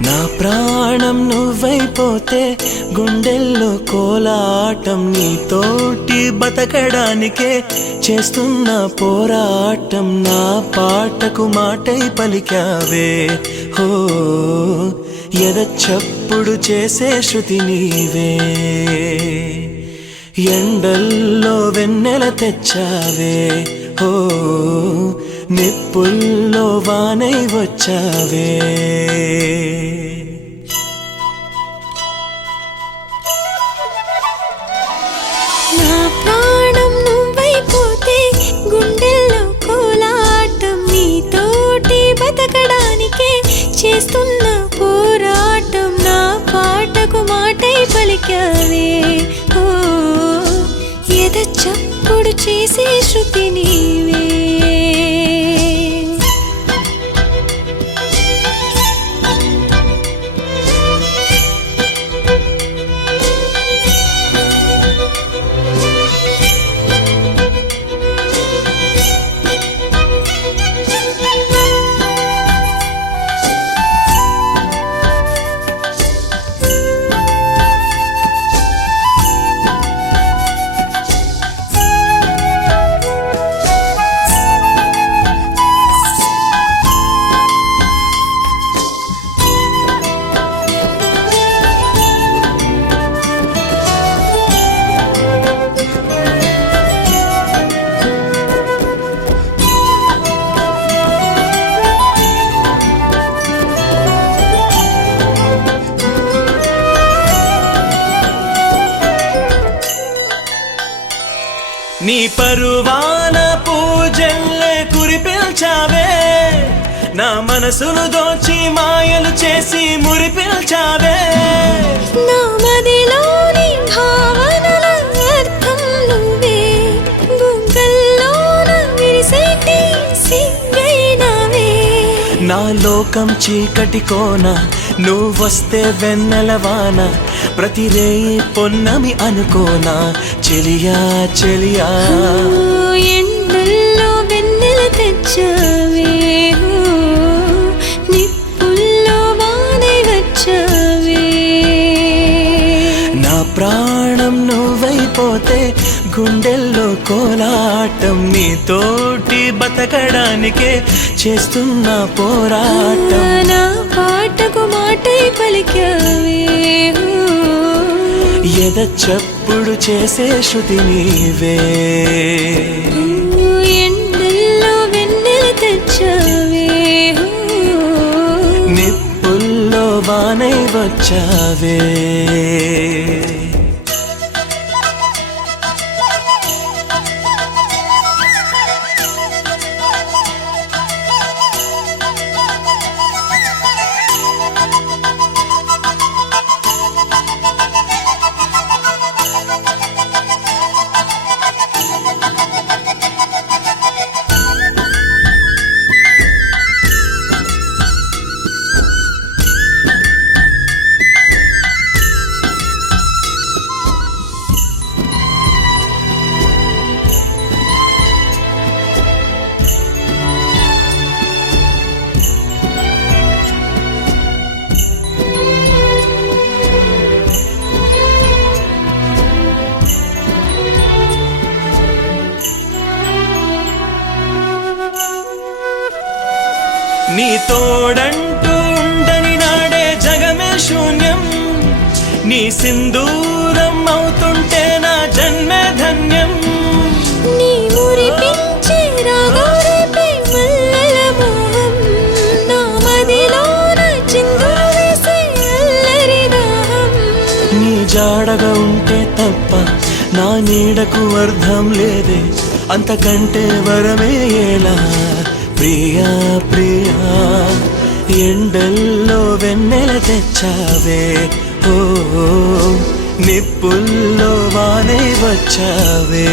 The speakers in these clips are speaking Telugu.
నా ప్రాణం నువ్వైపోతే గుండెల్లో కోలాటం నీతోటి బతకడానికే చేస్తున్న పోరాటం నా పాటకు మాటై పలికావే హో ఎద చప్పుడు చేసే శృతి నీవే ఎండల్లో వెన్నెల తెచ్చావే హో నిప్పుల్లో వానై వచ్చావే నా ప్రాణం నువ్వైపోతే గుండెల్లో కోలాటం నీతోటి బతకడానికే చేస్తున్న పోరాటం నా పాటకు మాటై పలికావే ఓ ఎద చప్పుడు చేసే శృతి నీవే నీ పరువాన పూజల్లే కురిపిల్చావే నా మనసును దోచి మాయలు చేసి మురిపిల్చావే నా మదిలోని భావనల అర్థం నువ్వే బుగ్గల్లోన విరిసేటి సిగ్గైనవే నా లోకం చీకటి కోన నువ్వొస్తే వెన్నెలవాన ప్రతి రేయి పొన్నమి అనుకోనా చెలియా చెలియా ఎండల్లో వెన్నెల తెచ్చావే నిప్పుల్లో వానై వచ్చావే నా ప్రాణం నువ్వైపోతే గుండెల్లో కోలాటం నీతోటి బతకడానికే చేస్తున్న పోరాటం నా పాటకు మాటై పలికావే ఎద చప్పుడు చేసే శృతి నీవే ఎండల్లో వెన్నెల తెచ్చావే నిప్పుల్లో వానై వచ్చావే నీ తోడంటూ ఉండని నాడే జగమే శూన్యం నీ సింధూరం అవుతుంటే నా జన్మే ధన్యం నీ మురిపించే రాగాలపై మల్లెల మోహం నా మదిలోన చిందులు వేసే అల్లరి దాహం నీ జాడగా ఉంటే తప్ప నా నీడకు అర్థం లేదే అంతకంటే వరమే ఎలా ప్రియా ప్రియా ఎండల్లో వెన్నెల తెచ్చావే ఓ నిప్పుల్లో వానై వచ్చావే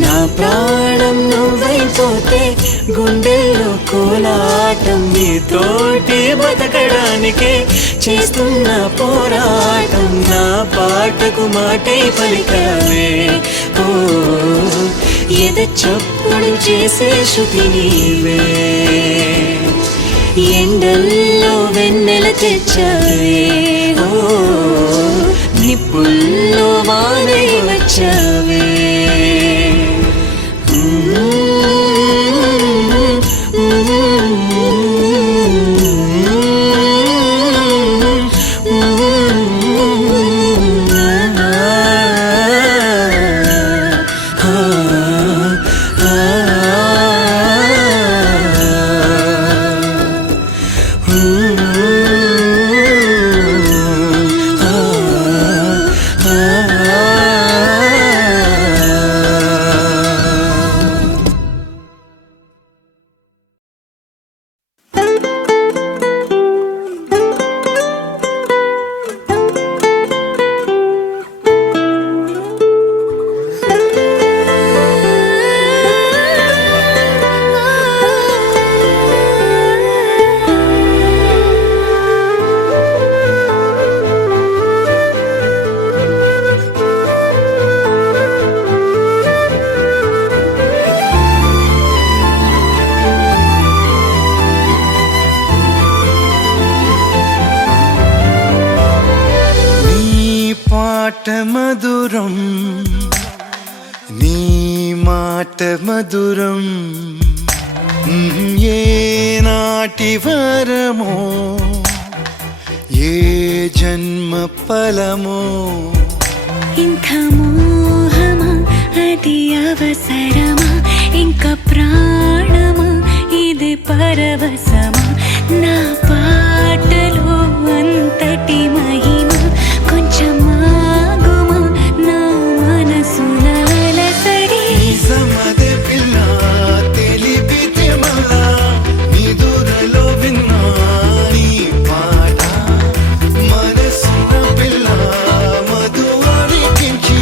నా ప్రాణం నువ్వైపోతే గుండెల్లో కోలాటం నీతోటి బతకడానికే చేస్తున్న పోరాటం నా పాటకు మాటై పలికావే ఓ ఎద చప్పుడు చేసే శృతి నీవే ఎండల్లో వెన్నెల తెచ్చావే ఓ నిప్పుల్లో వానై వచ్చావే మధురం నీ మాట మధురం ఏ నాటి వరమో ఏ జన్మ ఫలమో ఇంకా మోహమా అది అవసరమా ఇంకా ప్రాణమా ఇది పరవశమా నా పాటలో అంతటి మహిమ కొంచెం ఆగుమా నా మనసున అలసడి సమదే పిల్ల తెలిపితే మళ్ళా నిదురలో విన్నా నీ పాట మనసున పిల్ల మధువరికించి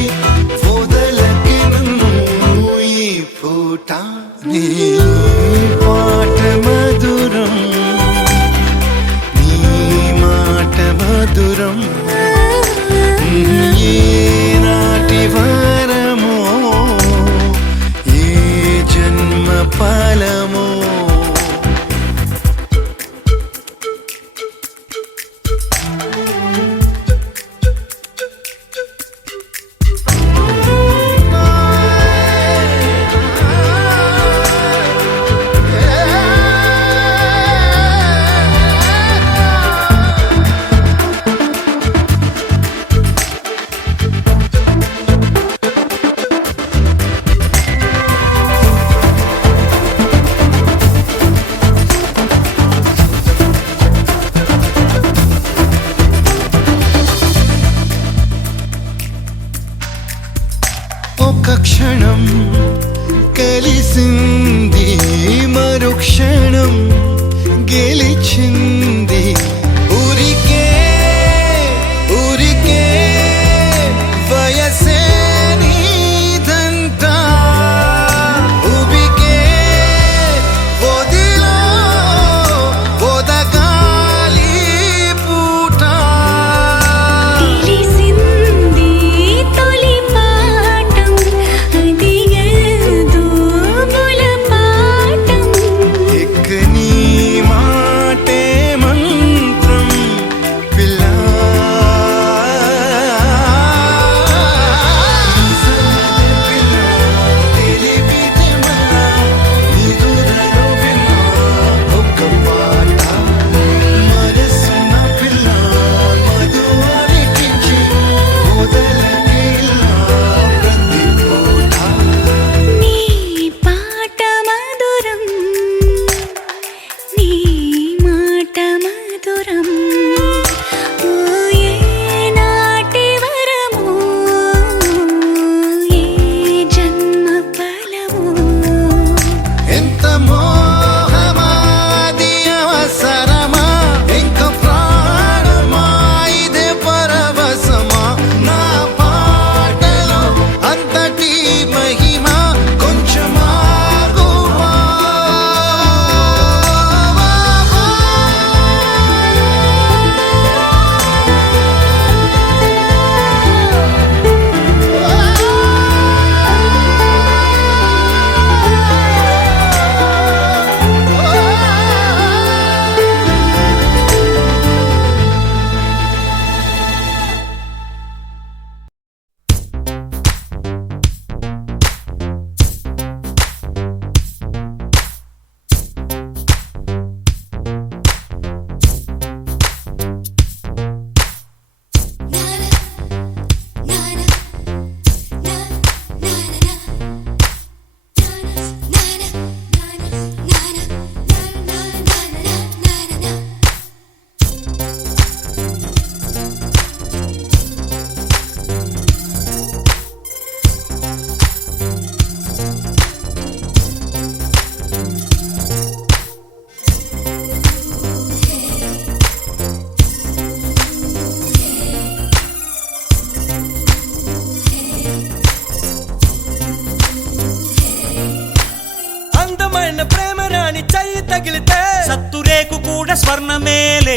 వదలకి నన్ను ఈ పూట నీ పాట మధురం నీ మాట మధురం ఏ నాటి వరమో ఏ జన్మ ఫలమో ఒక క్షణం కలిసింది మరుక్షణం గెలిచింది ఊరికే ఊరికే వయసే నీదంట ఉబికే ఒదిలో ఒదగాలి పూట తెలిసింది తొలి పాఠం అది ఏదో గుణపాఠం ఇక నీ మాటే అందమైన ప్రేమ రాణి చెయ్యి తగిలితే సత్తురేకు కూడా స్వర్ణమేలే.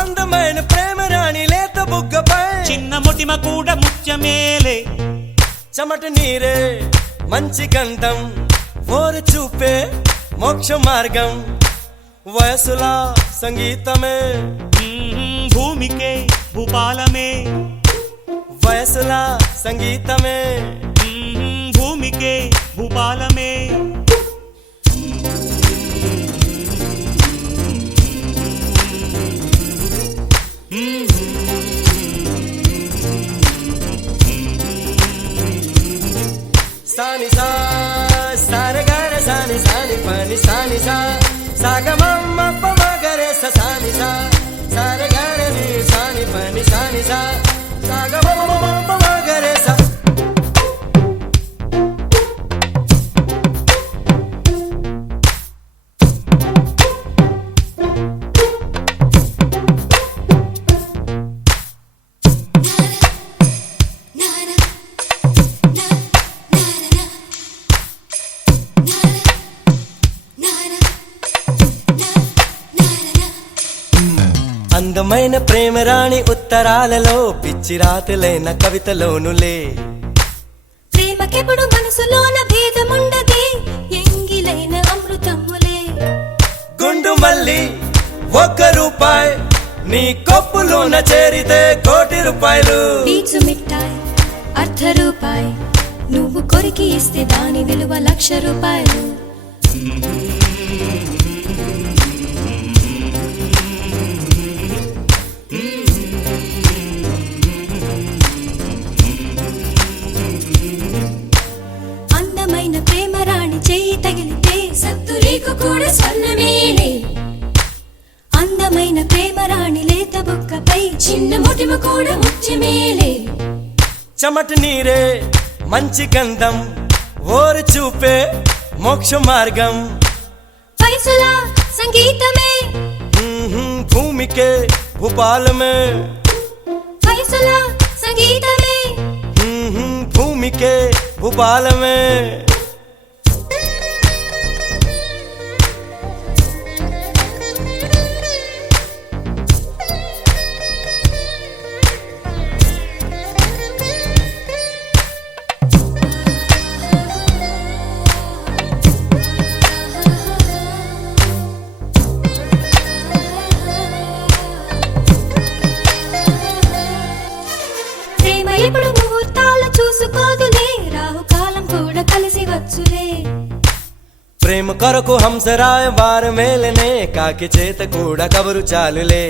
అందమైన ప్రేమ రాణి లేత బుగ్గపై చిన్న మొటిమ కూడా ముత్యమేలే. చెమట నీరే మంచి గంధం, ఓరు చూపే మోక్ష మార్గం, వయసులా సంగీతమే భూమికే భూపాలమే. వయసులా సంగీతమే భూమికే భూపాలమే. సాని సా సారగార సాని సాని పని సాని సా సాగమమ్మ పమగరే సాని సా సారగార ని సాని పని సాని సా సాగమమ్మ పమగరే సా. అందమైన ప్రేమ రాణి ఉత్తరాలలో పిచ్చి రాతలైన కవితలోనులే. ప్రేమకెప్పుడు మనసులోన భేదముండదే, ఎంగిలైన అమృతములే. గుండు మల్లి ₹1 నీ కొప్పులోన చేరితే ₹1,00,00,000. పీచు మిఠాయి ₹1 నువ్వు కొరికి ఇస్తే దాని విలువ ₹1,00,000. అందమైన ప్రేమ రాణి చెయ్యి తగిలితే సత్తురేకు కూడా స్వర్ణమేలే. అందమైన ప్రేమ రాణి లేత బుక్కపై చిన్న మొటిమ కూడా ముత్యమేలే. చెమట నీరే మంచి గంధం, ఓరు చూపే మోక్ష మార్గం, వయసులా సంగీతమే భూమికే భూపాలమే. వయసులా సంగీతమే భూమికే భూపాలమే. ప్రేమ ఎప్పుడు ముహూర్తాలు చూసుకోదులే, రాహుకాలం కూడా కలిసి వచ్చులే. ప్రేమ కొరకు హంసరాయ వార మేలనే, కాకి చేత కూడా కబురు చాలులే.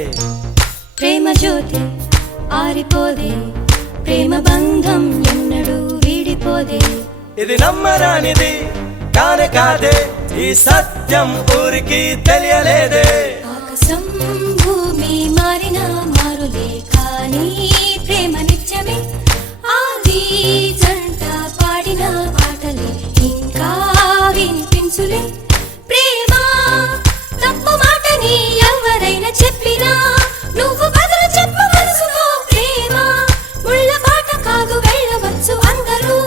ప్రేమ జ్యోతి ఆరిపోదే, ప్రేమ బంధం ఎన్నడూ వీడిపోదే. ఇది నమ్మరానిది కానే కాదే, ఈ సత్యం ఊరికి తెలియలేదే. ఆకాశం భూమి మారినా మారులే, కానీ ప్రేమ నిత్యమే. ఆది జంట పాడిన పాటలే ఇంకా వినిపించులే. ప్రేమ తప్పు మాటని ఎవరైనా చెప్పినా నువ్వు బదులు చెప్పు మనసుకో. ప్రేమ ముళ్ళ బాట కాదు, వెళ్ళవచ్చు అందరూ,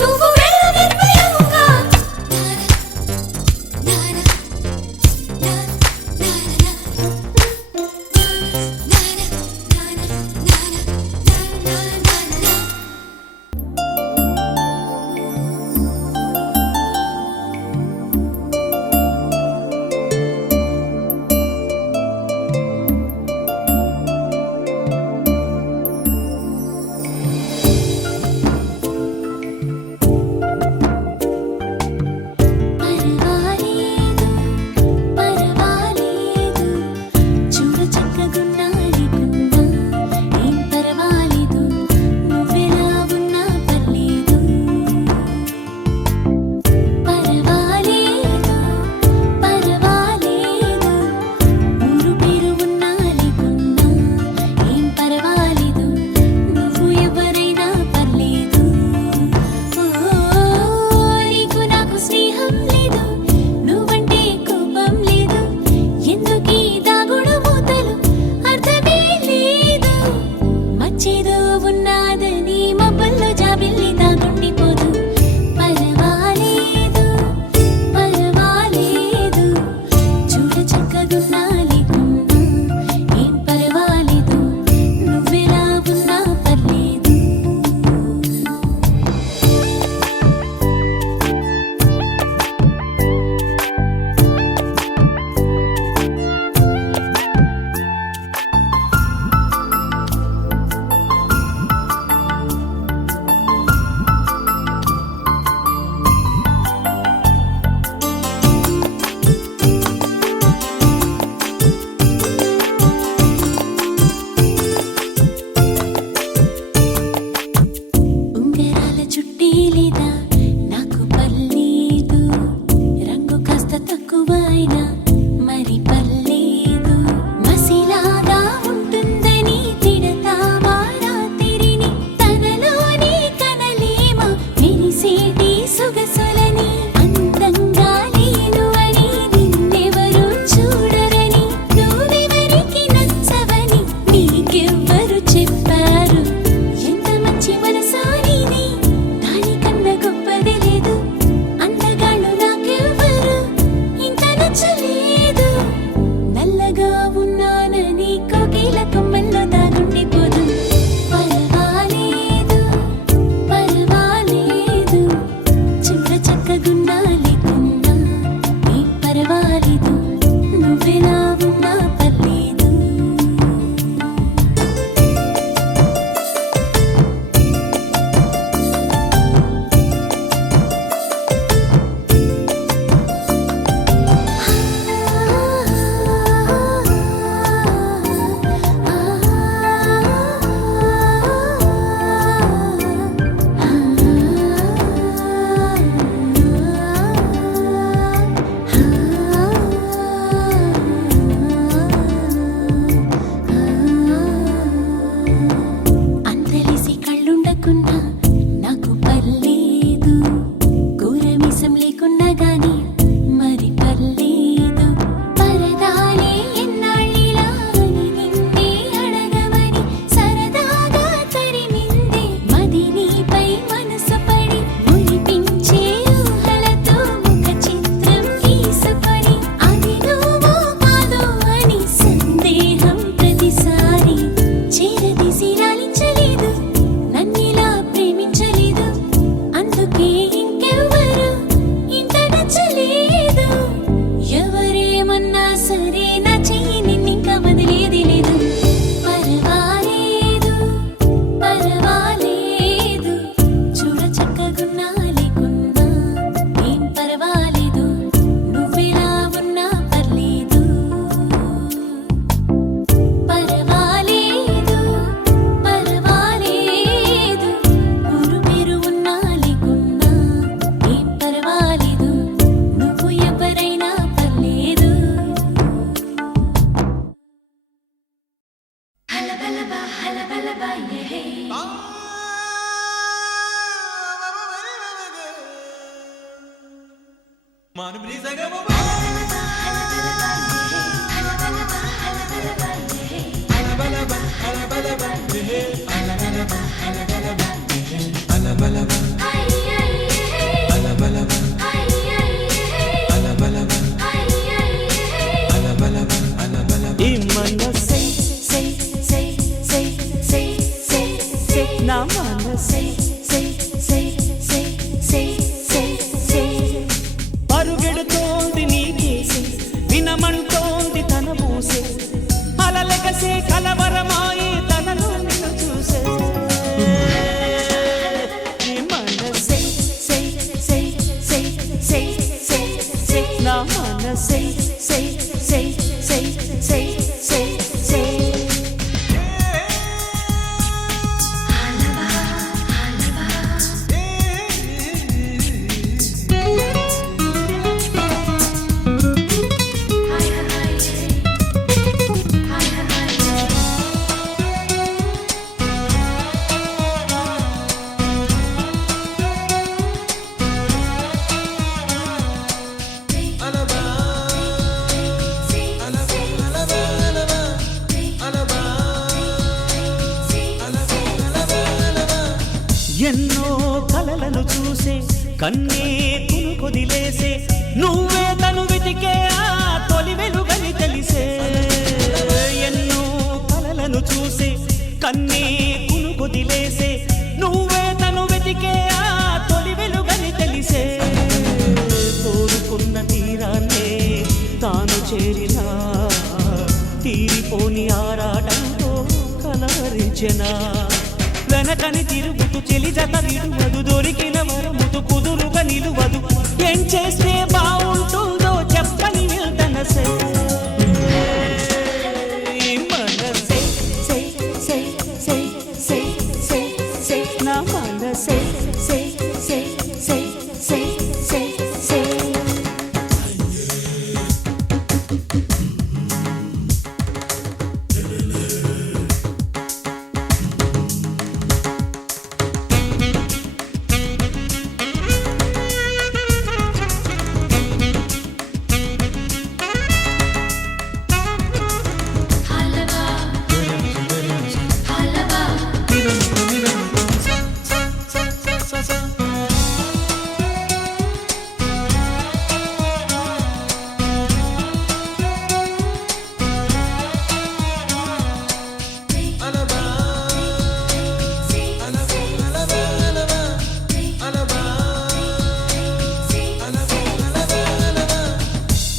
నువ్వు వెళ్ళ నిర్భయంగా. ఉన్నా లేకున్నా ఏం పర్వాలేదు, నువ్వెలా ఉన్నా పర్లేదు. అందలిసి కళ్ళుండకున్నా నాకు పర్లేదు, కూరమీసం లేకున్నా గాని మరి పర్లేదు. పరదాలే ఎన్నాళ్ళిలా అని నిన్నే అడగమని సరదాగా తరిమిందే మది నీపై మనసు పడి మురిపించే ఊహలతో ముఖ చిత్రం గీసుకొని అది నువ్వో కాదో అని సందేహం ప్రతిసారి చేరదీసి రాలించలేదు, నన్నిలా ప్రేమించలేదు, అందుకే ఇంకెవ్వరు ఇంత నచ్చలేదు. ఎవరేమన్నా సరే నా చెయ్యి నిన్నింకా వదిలేది లేదు. పర్వాలేదు పర్వాలేదు, చూడ చక్కగున్నా లేకున్నా ఏం పర్వాలేదు, నువ్వెలా ఉన్నా పర్లేదు. పర్వాలేదు పర్వాలేదు, ఊరు మీరు ఉన్నా లేకున్నా ఏం పర్వాలేదు, నువ్వు ఎవరైనా పర్లేదు. హలబలబా హలబలబా యహే ఈ మనసే say say say say say say నా మనసే say say say say say say పరుగెడుతోంది నీకేసే, వినమంటోంది తన ఊసే, అలలెగసే కలవరమాయి తనలో నిన్ను చూసే. ఈ మనసే say say say say say say నా మనసే say say say say say say ఎన్నో కలలను చూసే, కన్నే కొదిలేసే, నువ్వే తను వెతికే ఆ తొలి వెలుగని తెలిసే. ఎన్నో కలలను చూసే, కన్నే కొదిలేసే, నువ్వే తను వెతికే ఆ తొలి వెలుగని తెలిసే. కోరుకున్న తీరాన్నే తాను చేరినా, తీరిపోని ఆరాటంతో కలవరించెనా. వెనకని తిరుగుతూ చెలి జత విడువదు, దొరికిన వరముతు కుదురుగా నిలువదు. ఏం చేస్తే బాగుంటుందో చెప్పని వెళ్తనసే. ఈ మనసే say say say say say say నా మనసే say say say say say say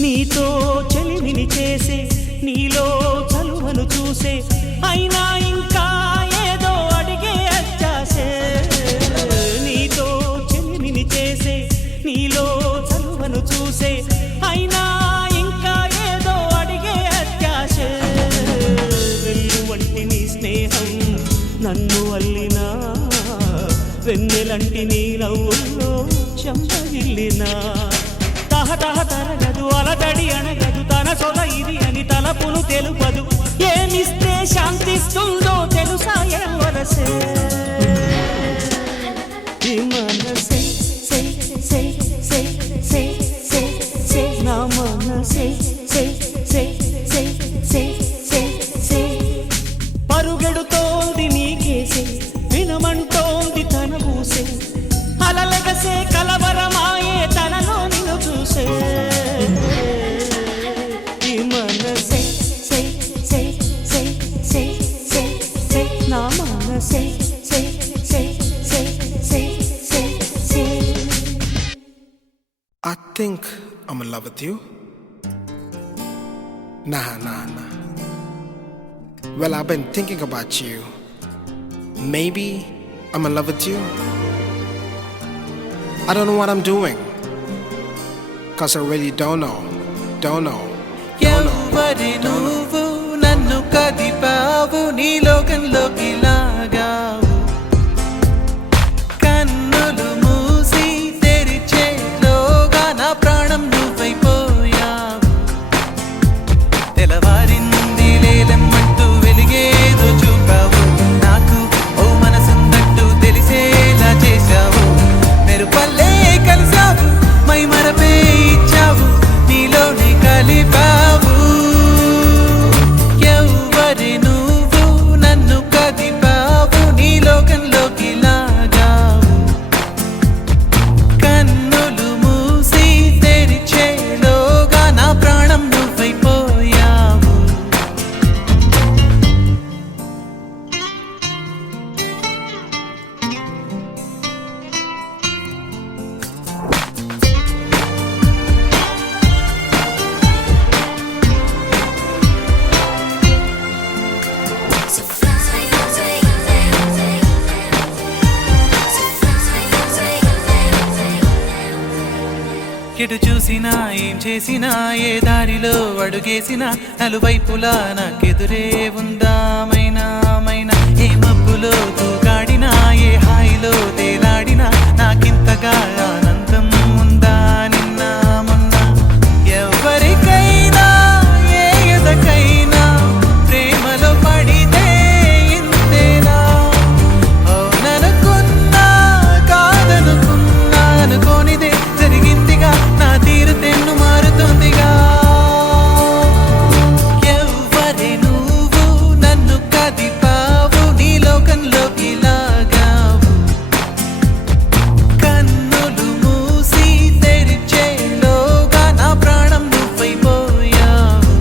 నీతో చెలిమిని చేసే నీలో చలువను చూసే అయినా ఇంకా ఏదో అడిగే అత్యాసే నీతో చెలిమిని చేసే నీలో చలువను చూసే అయినా ఇంకా ఏదో అడిగే అత్యాసే వెన్ను వంటి నీ స్నేహం నన్ను అల్లినా వెన్నెలంటి నీ నవ్వుల్లో చెంపగిల్లినా తహతహ తరగదు అలతడి అనగదు తన సొల ఇది అని తలపును తెలుపదు ఏమిస్తే శాంతిస్తుందో తెలుసా ఎవరసే ఈ మనసే సే సే సే సే సే సే నా మనసే సే సే సే సే సే సే పరుగెడుతోంది నీకేసే వినమంటోంది తన ఊసే అలలగసే కలవరమాయే తనలో నిన్ను చూసే ఈ మనసే సే సే సే సే సే సే నా మనసే సే సే సే సే సే సే I think I'm in love with you. Nah. Well, I've been thinking about you. Maybe I'm in love with you. I don't know what I'm doing. Cause I really don't know. ఎవరి నువ్వు నన్ను కదిపావు నీ లోకంలోకి లాగావు కన్నులు మూసి తెరిచేలోగా నా ప్రాణం నువ్వైపోయావు తెల్లవారింది లేదమ్మంటూ వెలిగేదో చూపావు నాకు ఓ మనసుందంటూ తెలిసేలా చేశావు మెరుపల్లే కలిసావు మై మరపే ఇచ్చావు నీలోనే కలిపావు ఎవరి నువ్వు నన్ను కదిపావు నీ లోకంలోకి లాగావు కన్నులు మూసి తెరిచేలోగా నా ప్రాణం నువ్వైపోయావు ఎటు చూసినా ఏం చేసినా ఏ దారిలో అడుగేసినా నలువైపులా నాకెదురే ఉందామైనా ఏ మబ్బులో తూగాడినా ఏ హాయిలో తేలాడినా నాకింతగా ఆనందం ఉందా నిన్న మొన్న ఎవరికైనా ఏ ఎదకైనా ప్రేమలో పడితే ఇంతేనా అవుననుకున్నా కాదనుకున్నా అనుకోనిదే జరిగిందిగా నా తీరు తెన్ను మారుతుందిగా ఎవరి నువ్వు నన్ను కదిపావు నీ లోకంలోకి లాగావు కన్నులు మూసి తెరిచేలోగా నా ప్రాణం నువ్వైపోయావు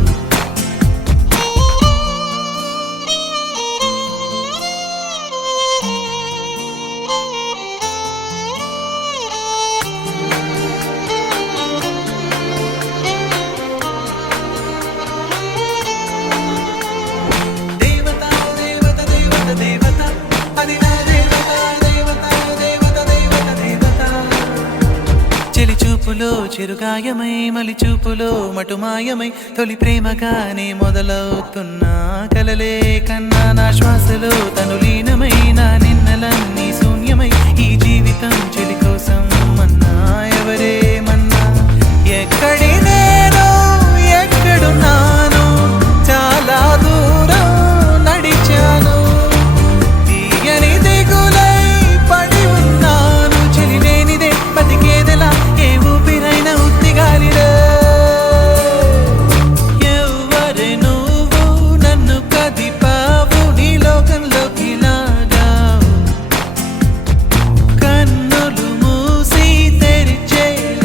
దేవత దేవత దేవత దేవత అది నా దేవత దేవత దేవత దేవత దేవత చెలి చూపులో చిరుగాయమై మలి చూపులో మటుమాయమై తొలి ప్రేమగానే మొదలవుతున్నా కలలే కన్నా నా శ్వాసలో తను లీనమై నా నిన్నలన్నీ శూన్యమై ఈ జీవితం చెలి కోసం మన్నా ఎవరేమన్నా ఎక్కడి నేను ఎక్కడున్నాను చాలా దూరం నడిచాను తీయని దిగులై పడి ఉన్నాను చెలి లేనిదే బతికేదెలా ఏ ఊపిరైన ఉత్తిగాలిలో ఎవరి నువ్వు నన్ను కదిపావు నీ లోకంలోకి లాగావు కన్నులు మూసి తెరిచేలోగా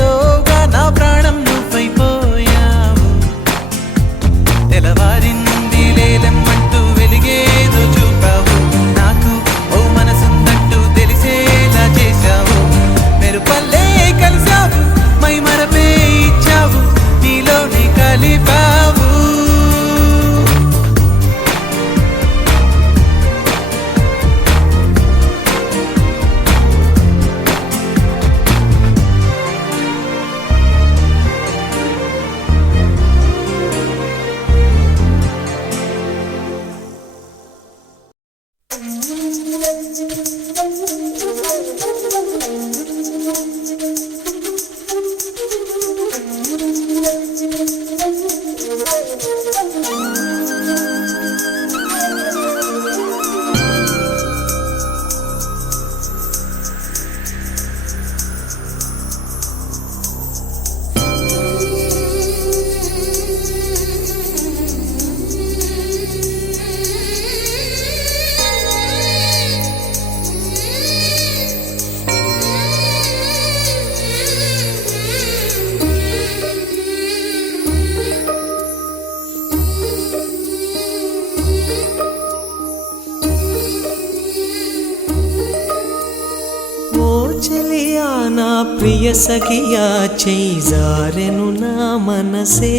ప్రియ సఖియా చేజారెను నా మనసే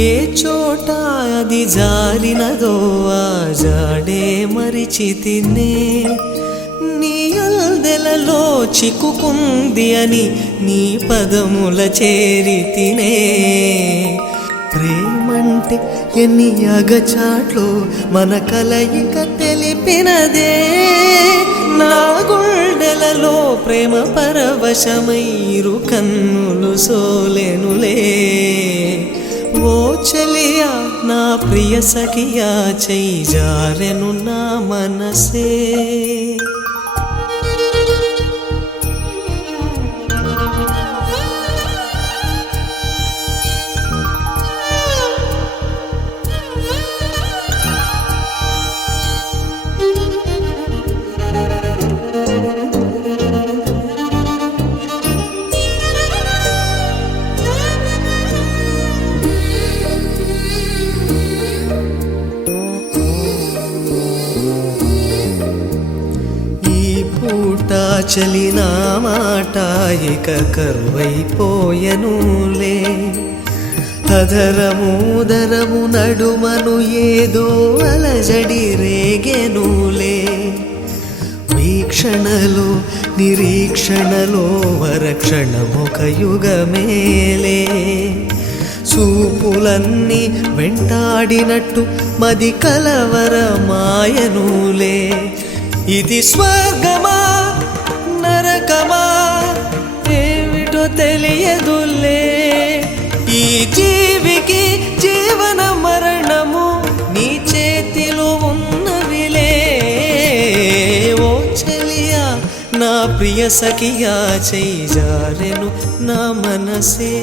ఏ చోట అది జారినదో ఆ జాడే మరిచితినే నీ అల్దెలలో చిక్కుకుంది అని నీ పదముల చేరితినే ప్రేమంటే ఎన్ని అగచాట్లు మన కలయిక తెలిపినదే నా గుండెలలో ప్రేమ పరవశమైరు కన్నులు సోలెనులే ఓ చెలియా నా ప్రియ సఖియా చేజారెను నా మనసే చలినా మాట ఇక కరువైపోయనులే అధరముదరము నడుమను ఏదో అలజడి రేగెనులే వీక్షణలో నిరీక్షణలో వరక్షణమొక యుగమేలే చూపులన్నీ వెంటాడినట్టు మది కలవరమాయనులే ఇది స్వర్గమా నరకమా ఏమిటో తెలియదులే ఈ జీవికి జీవన మరణము నీ చేతిలో ఉన్నవిలే ఓ చెలియా నా ప్రియ సఖియా చేజారెను నా మనసే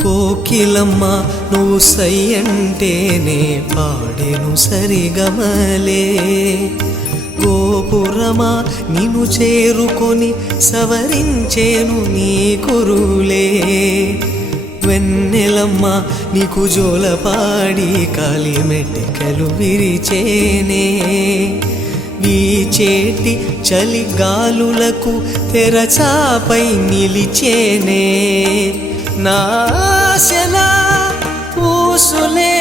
కోకిలమ్మ నువ్వు సై అంటేనే పాడేను సరిగమలే గోపురమా నిన్ను చేరుకొని సవరించేను నీ కురులే వెన్నెలమ్మ నీకు జోలపాడి కాలి మెట్టెకలు విరిచేనే వీచేటి చలిగాలులకు తెరచాపై నిలిచేనే నాశలా ఊసులే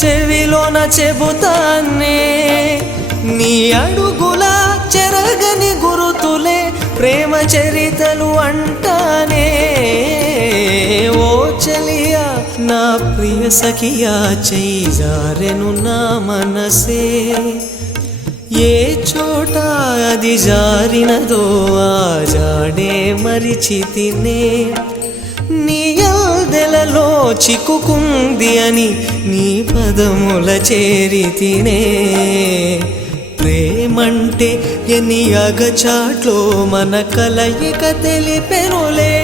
చెవిలోన చెబుతానే నీ అడుగుల చెరగని గురుతులే ప్రేమ చరితలు అంటానే ఓ చెలియా నా ప్రియ సఖియా చేజారెను నా మనసే ఏ చోట అది జారినదో ఆ జాడే మరిచితినే నీ అల్దెలలో చిక్కుకుంది అని నీ పదముల చేరితినే ప్రేమంటే ఎన్ని అగచాట్లో మన కలయిక తెలిపెనులే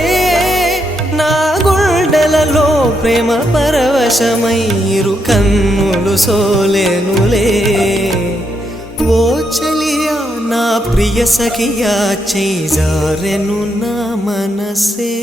నా గుండెలలో ప్రేమ పరవశమైరు కన్నులు సోలెనులే ఓ చెలియా నా ప్రియ సఖియా చేజారెను నా మనసే